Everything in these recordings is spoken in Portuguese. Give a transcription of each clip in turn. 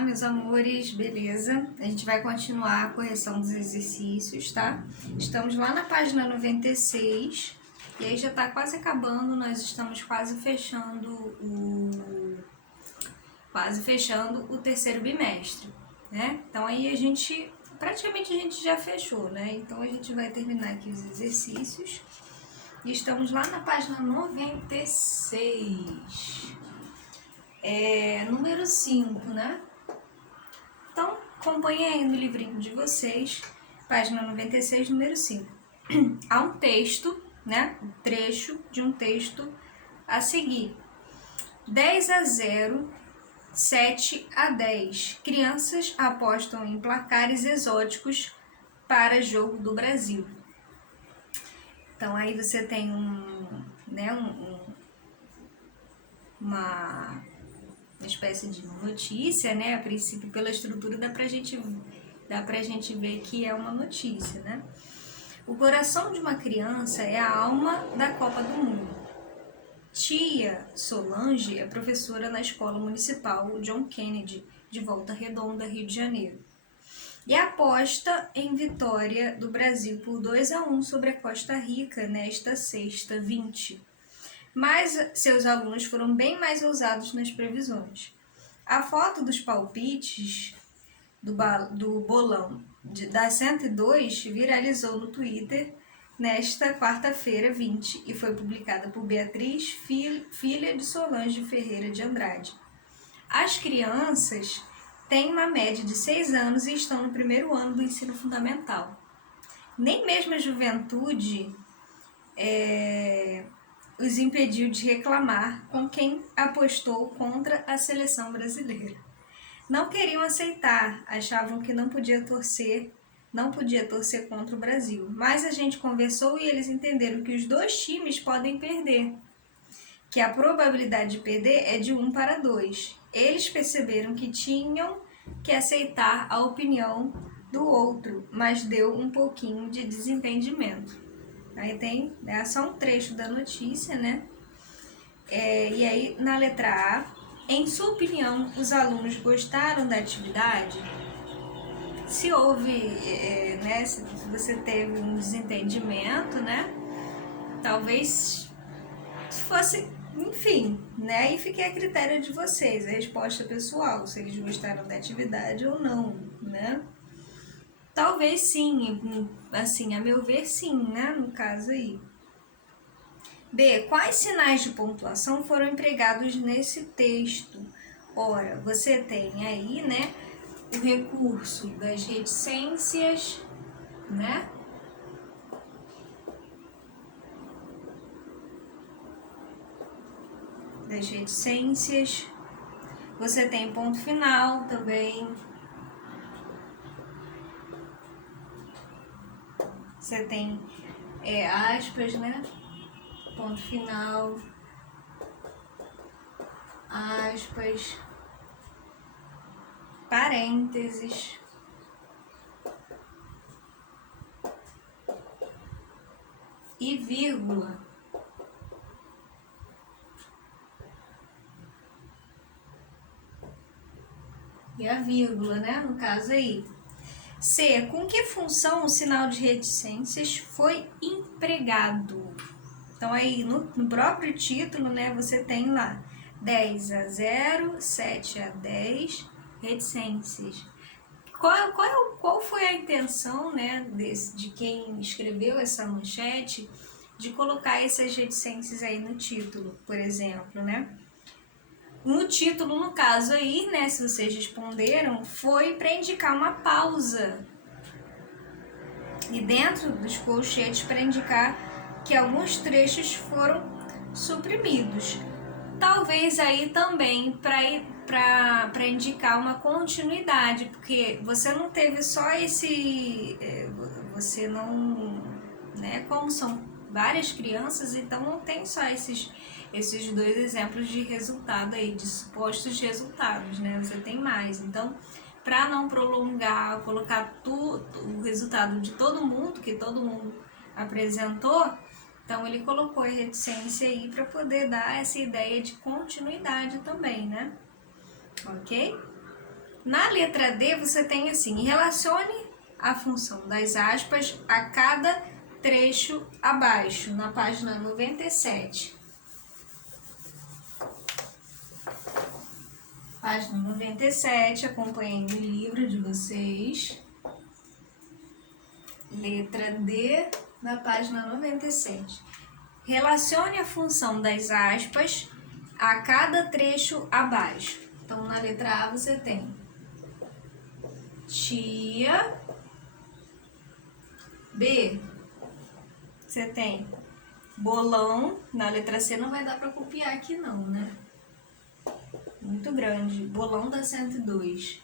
Olá, meus amores, beleza? A gente vai continuar a correção dos exercícios, tá? Estamos lá na página 96 e aí já tá quase acabando, nós estamos quase fechando o terceiro bimestre, né? Então aí praticamente a gente já fechou, né? Então a gente vai terminar aqui os exercícios e estamos lá na página 96. Número 5, né? Então, acompanhe aí no livrinho de vocês, página 96, número 5. Há um texto, né? Um trecho de um texto a seguir. 10-0, 7-10. Crianças apostam em placares exóticos para jogo do Brasil. Então, aí você tem uma espécie de notícia, né? A princípio, pela estrutura, dá pra gente ver que é uma notícia, né? O coração de uma criança é a alma da Copa do Mundo. Tia Solange é professora na Escola Municipal John Kennedy, de Volta Redonda, Rio de Janeiro. E aposta em vitória do Brasil por 2-1 sobre a Costa Rica nesta sexta, 20. Mas seus alunos foram bem mais ousados nas previsões. A foto dos palpites do bolão da 102 viralizou no Twitter nesta quarta-feira, 20, e foi publicada por Beatriz, filha de Solange Ferreira de Andrade. As crianças têm uma média de 6 anos e estão no primeiro ano do ensino fundamental. Nem mesmo a juventude os impediu de reclamar com quem apostou contra a seleção brasileira. Não queriam aceitar, achavam que não podia torcer contra o Brasil. Mas a gente conversou e eles entenderam que os dois times podem perder, que a probabilidade de perder é de 1-2. Eles perceberam que tinham que aceitar a opinião do outro, mas deu um pouquinho de desentendimento. Aí tem só um trecho da notícia, né? E aí, na letra A, em sua opinião, os alunos gostaram da atividade? Se houve, se você teve um desentendimento, né? Talvez fosse, enfim, né? E fique a critério de vocês, a resposta pessoal, se eles gostaram da atividade ou não, né? Talvez sim, assim, a meu ver sim, né, no caso aí. B. Quais sinais de pontuação foram empregados nesse texto? Ora, você tem aí, né, o recurso das reticências, né? Das reticências. Você tem ponto final também. Você tem aspas, né? Ponto final, aspas, parênteses, e vírgula. E a vírgula, né? No caso aí. C. Com que função o sinal de reticências foi empregado? Então, aí no próprio título, né, você tem lá 10-0, 7-10, reticências. Qual foi a intenção, né, de quem escreveu essa manchete de colocar essas reticências aí no título, por exemplo, né? No título, no caso aí, né, se vocês responderam, foi para indicar uma pausa. E dentro dos colchetes para indicar que alguns trechos foram suprimidos. Talvez aí também para indicar uma continuidade, porque você não teve só você não, né, como são várias crianças, então não tem só esses dois exemplos de resultado aí, de supostos resultados, né? Você tem mais. Então, para não prolongar, colocar o resultado de todo mundo, que todo mundo apresentou, então ele colocou a reticência aí para poder dar essa ideia de continuidade também, né? Ok? Na letra D, você tem assim: relacione a função das aspas a cada trecho abaixo, na página 97. Página 97, acompanhando o livro de vocês. Letra D, na página 97. Relacione a função das aspas a cada trecho abaixo. Então, na letra A você tem tia. B, você tem bolão. Na letra C não vai dar para copiar aqui não, né? Muito grande. Bolão da 102.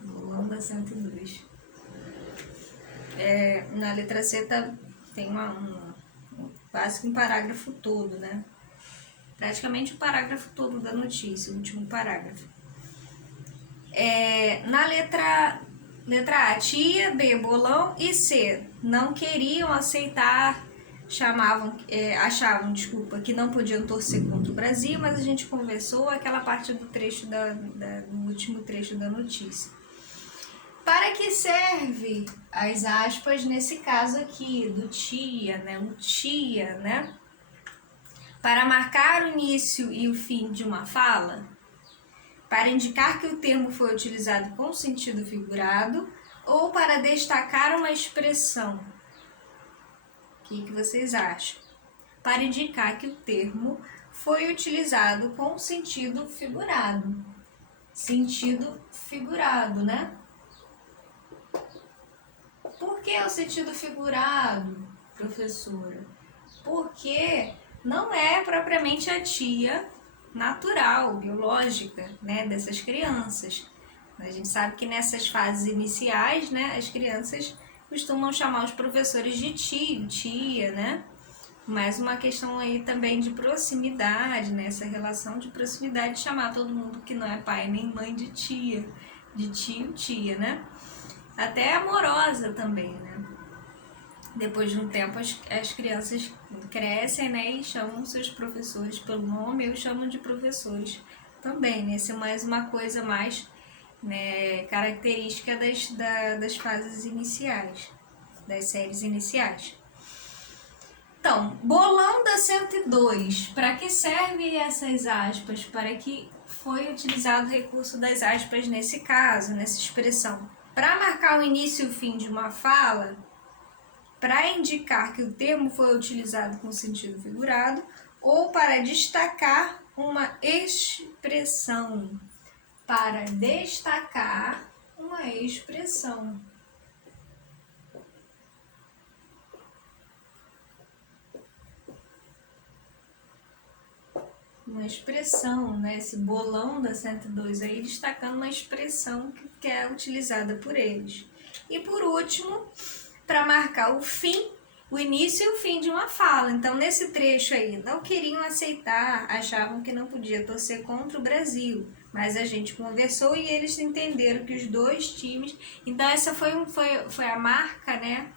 Bolão da 102. Na letra C tem quase que um parágrafo todo, né? Praticamente o parágrafo todo da notícia, o último parágrafo. Na letra A, tia. B, bolão. E C, não queriam aceitar, achavam que não podiam torcer contra o Brasil, mas a gente conversou aquela parte do trecho do último trecho da notícia. Para que serve as aspas nesse caso aqui, do tia, né? O tia, né? Para marcar o início e o fim de uma fala? Para indicar que o termo foi utilizado com sentido figurado? Ou para destacar uma expressão? O que vocês acham? Para indicar que o termo foi utilizado com sentido figurado. Sentido figurado, né? Por que o sentido figurado, professora? Porque não é propriamente a tia natural, biológica, né, dessas crianças. A gente sabe que nessas fases iniciais, né, as crianças costumam chamar os professores de tio, tia, né? Mais uma questão aí também de proximidade, né? Essa relação de proximidade, de chamar todo mundo que não é pai nem mãe de tia, de tio, tia, né? Até amorosa também, né? Depois de um tempo as crianças crescem, né, e chamam seus professores pelo nome, ou chamam de professores também, né? Isso é mais uma coisa mais, né, característica das fases iniciais, das séries iniciais. Então, bolão da 102, para que servem essas aspas? Para que foi utilizado o recurso das aspas nesse caso, nessa expressão? Para marcar o início e o fim de uma fala, para indicar que o termo foi utilizado com sentido figurado, ou para destacar uma expressão. Para destacar uma expressão. Uma expressão, né? Esse bolão da 102 aí, destacando uma expressão que é utilizada por eles. E por último, para marcar o fim, o início e o fim de uma fala. Então, nesse trecho aí, não queriam aceitar, achavam que não podia torcer contra o Brasil, mas a gente conversou e eles entenderam que os dois times... Então, essa foi a marca, né?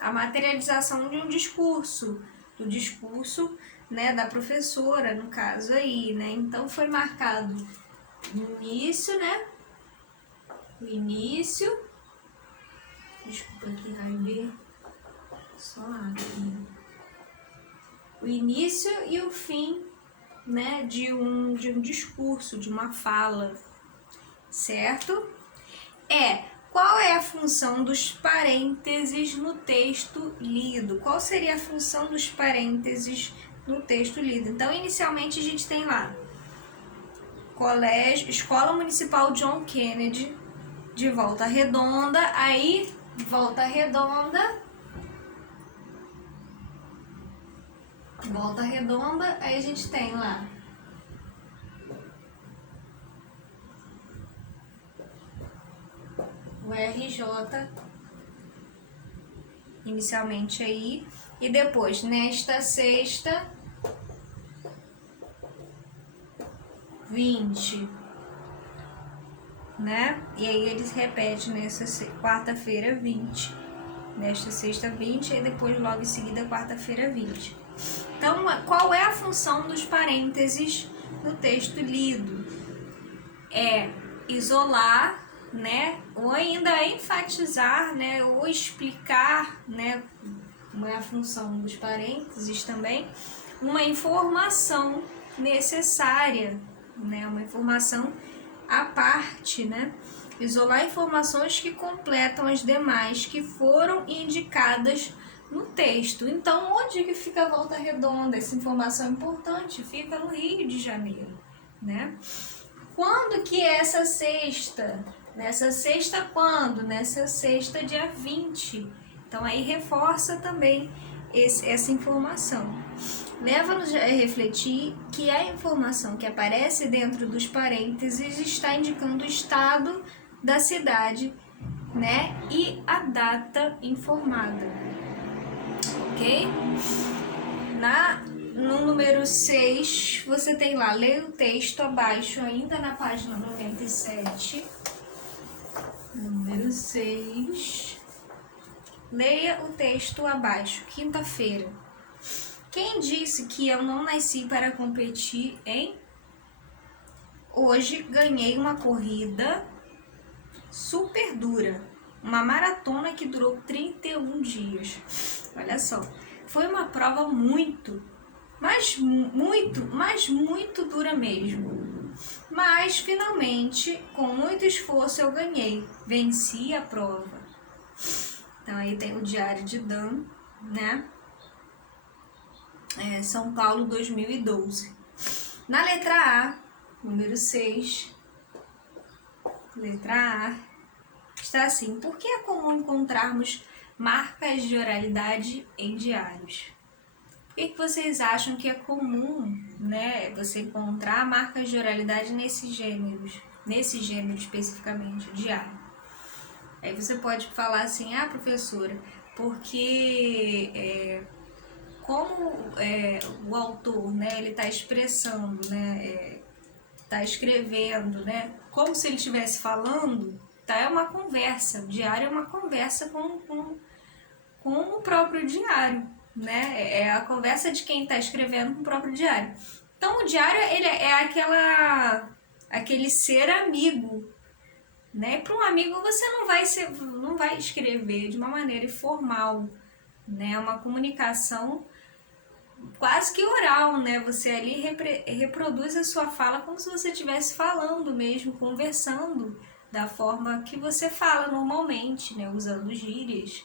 A materialização de um discurso, do discurso, né, da professora, no caso aí, né? Então, foi marcado o início, né? O início... Desculpa aqui, raio B. Só aqui. O início e o fim, né, de um discurso, de uma fala, certo? Qual é a função dos parênteses no texto lido? Qual seria a função dos parênteses no texto lido? Então, inicialmente, a gente tem lá Escola Municipal John Kennedy, de Volta Redonda, aí Volta Redonda, aí a gente tem lá o RJ, inicialmente aí, e depois, nesta sexta, 20, né? E aí eles repetem nessa quarta-feira 20, nesta sexta 20, e depois logo em seguida quarta-feira 20. Então, qual é a função dos parênteses no texto lido? é isolar, né, ou ainda enfatizar, né, ou explicar, né, como é a função dos parênteses também, uma informação necessária, né, uma informação à parte, né, isolar informações que completam as demais que foram indicadas no texto. Então, onde que fica a Volta Redonda? Essa informação importante fica no Rio de Janeiro, né? Quando que é essa sexta? Nessa sexta quando? Nessa sexta, dia 20. Então, aí reforça também essa informação. Leva-nos a refletir que a informação que aparece dentro dos parênteses está indicando o estado da cidade, né? E a data informada. Ok? No número 6, você tem lá, leia o texto abaixo, ainda na página 97. Número 6. Leia o texto abaixo. Quinta-feira. Quem disse que eu não nasci para competir, hein? Hoje ganhei uma corrida super dura. Uma maratona que durou 31 dias. Olha só. Foi uma prova muito dura mesmo. Mas, finalmente, com muito esforço eu ganhei. Venci a prova. Então, aí tem o Diário de Dan, né? São Paulo, 2012. Na letra A, número 6, letra A, está assim: por que é comum encontrarmos marcas de oralidade em diários? Por que vocês acham que é comum, né, você encontrar marcas de oralidade nesse gênero especificamente, diário? Aí você pode falar assim: ah, professora, porque como o autor, né, ele está expressando, né, está escrevendo, né, como se ele estivesse falando, tá? É uma conversa. O diário é uma conversa com o próprio diário, né? É a conversa de quem está escrevendo com o próprio diário. Então, o diário, ele é aquele ser amigo, né? Para um amigo, você não vai escrever de uma maneira informal, né? Uma comunicação quase que oral, né? Você ali reproduz a sua fala como se você estivesse falando mesmo, conversando da forma que você fala normalmente, né? Usando gírias.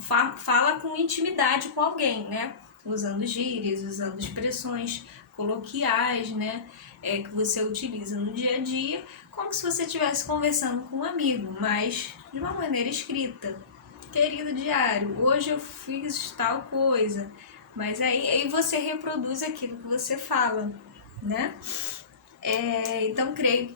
Fala com intimidade com alguém, né? Usando gírias, usando expressões coloquiais, né? Que você utiliza no dia a dia, como se você estivesse conversando com um amigo, mas de uma maneira escrita. Querido diário, hoje eu fiz tal coisa. Mas aí você reproduz aquilo que você fala, né? Então, creio